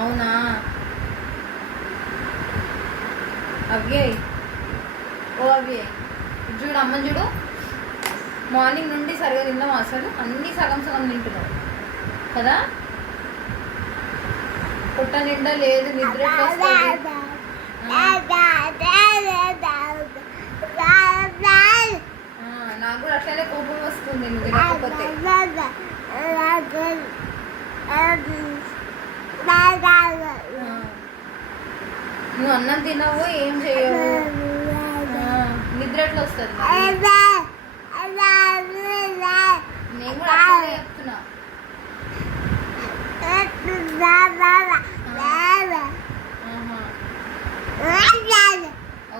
అవునా? అవ్యయ్, ఓ అవ్యయ్, చూడు అమ్మ చూడు, మార్నింగ్ నుండి సరిగా తిన్నావు అసలు, అన్నీ సగం సగం తింటున్నావు కదా. పొట్ట నిండా లేదు, నిద్ర ఎట్లా వస్తుంది? నాకు కూడా అట్లనే కోపం వస్తుంది నువ్వు తినకపోతే. నువ్వు అన్నం తినవు, ఏం చేయవు, నిద్ర ఎట్లా వస్తుంది? నేను కూడా అట్లనే చెప్తున్నా.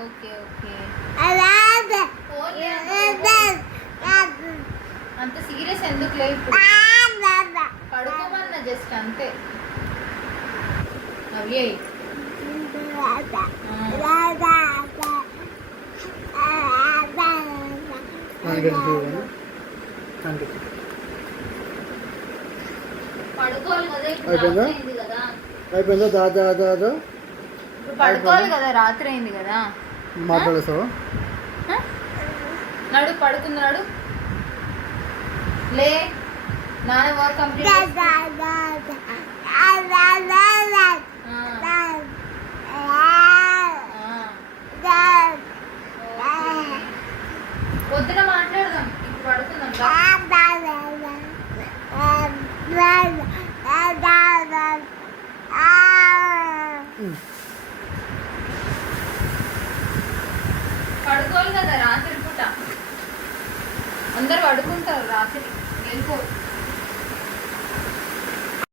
ఓకే ఓకే, అంత సీరియస్ ఎందుకు లేదు, పడుకోమన్నా జస్ట్ అంతే. అవ్యయ్, పడుకోవాలి కదా, అయిపోయిందా? దాదా పడుకోవాలి కదా, రాత్రి అయింది కదా. మాట్లాడేస్తావా? నడు, పడుకున్నాడు, లే, నాన్న వర్క్ కంప్లీట్.